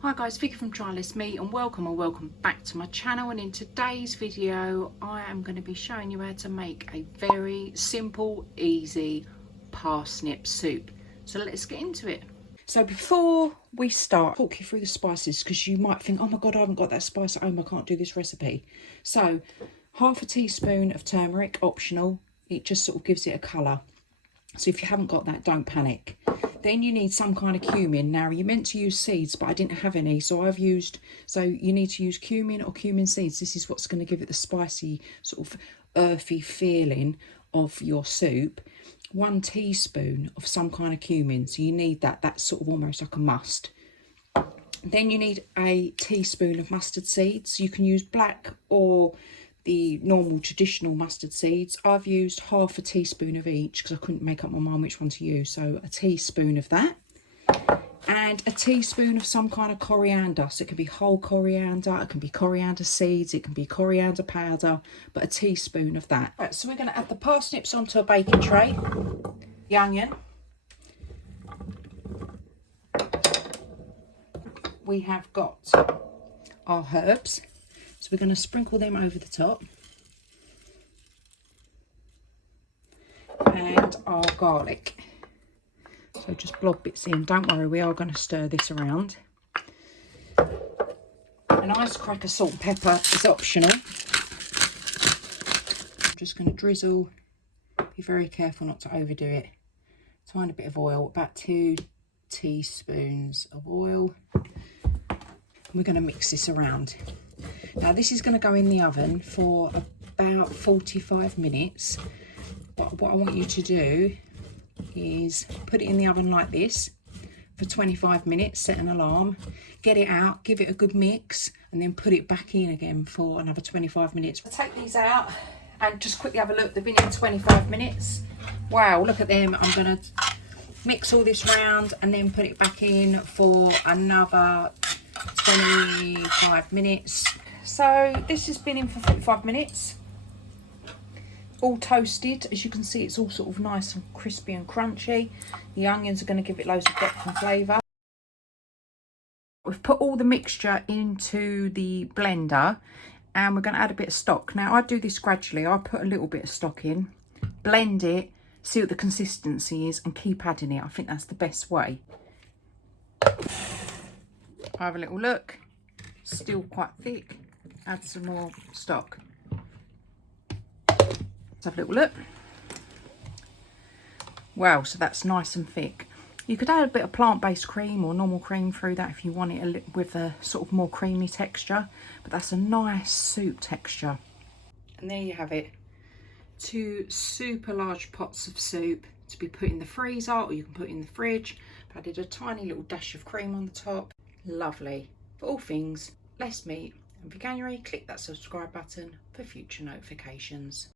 Hi guys, Vicky from Trialist Meat and welcome back to my channel. And in today's video I am going to be showing you how to make a very simple, easy parsnip soup. So let's get into it. So before we start, I'll talk you through the spices because you might think, oh my god, I haven't got that spice at home, I can't do this recipe. So half a teaspoon of turmeric, optional, it just sort of gives it a colour. So if you haven't got that, don't panic. Then you need some kind of cumin. Now you're meant to use seeds, but I didn't have any, so you need to use cumin or cumin seeds. This is what's going to give it the spicy, sort of earthy feeling of your soup. 1 teaspoon of some kind of cumin, so you need that. That's sort of almost like a must. Then you need a teaspoon of mustard seeds. You can use black or the normal traditional mustard seeds. I've used half a teaspoon of each because I couldn't make up my mind which one to use, so a teaspoon of that, and a teaspoon of some kind of coriander. So it can be whole coriander, it can be coriander seeds, it can be coriander powder, but a teaspoon of that. Right, so we're going to add the parsnips onto a baking tray, the onion, we have got our herbs. So we're going to sprinkle them over the top. And our garlic. So just blob bits in. Don't worry, we are going to stir this around. An ice cracker salt and pepper is optional. I'm just going to drizzle. Be very careful not to overdo it. Tiny bit of oil, about 2 teaspoons of oil. And we're going to mix this around. Now this is going to go in the oven for about 45 minutes. But what I want you to do is put it in the oven like this for 25 minutes, set an alarm, get it out, give it a good mix, and then put it back in again for another 25 minutes. I'll take these out and just quickly have a look. They've been in 25 minutes. Wow, look at them. I'm going to mix all this round and then put it back in for another 25 minutes. So this has been in for 45 minutes, all toasted. As you can see, it's all sort of nice and crispy and crunchy. The onions are going to give it loads of depth and flavour. We've put all the mixture into the blender and we're going to add a bit of stock. Now I do this gradually. I put a little bit of stock in, blend it, see what the consistency is and keep adding it. I think that's the best way. Have a little look, still quite thick. Add some more stock. Let's have a little look. Wow, so that's nice and thick. You could add a bit of plant-based cream or normal cream through that if you want it with a sort of more creamy texture, but that's a nice soup texture. And there you have it. 2 super large pots of soup to be put in the freezer, or you can put in the fridge. I did a tiny little dash of cream on the top. Lovely. For all things less meat and veganuary, click that subscribe button for future notifications.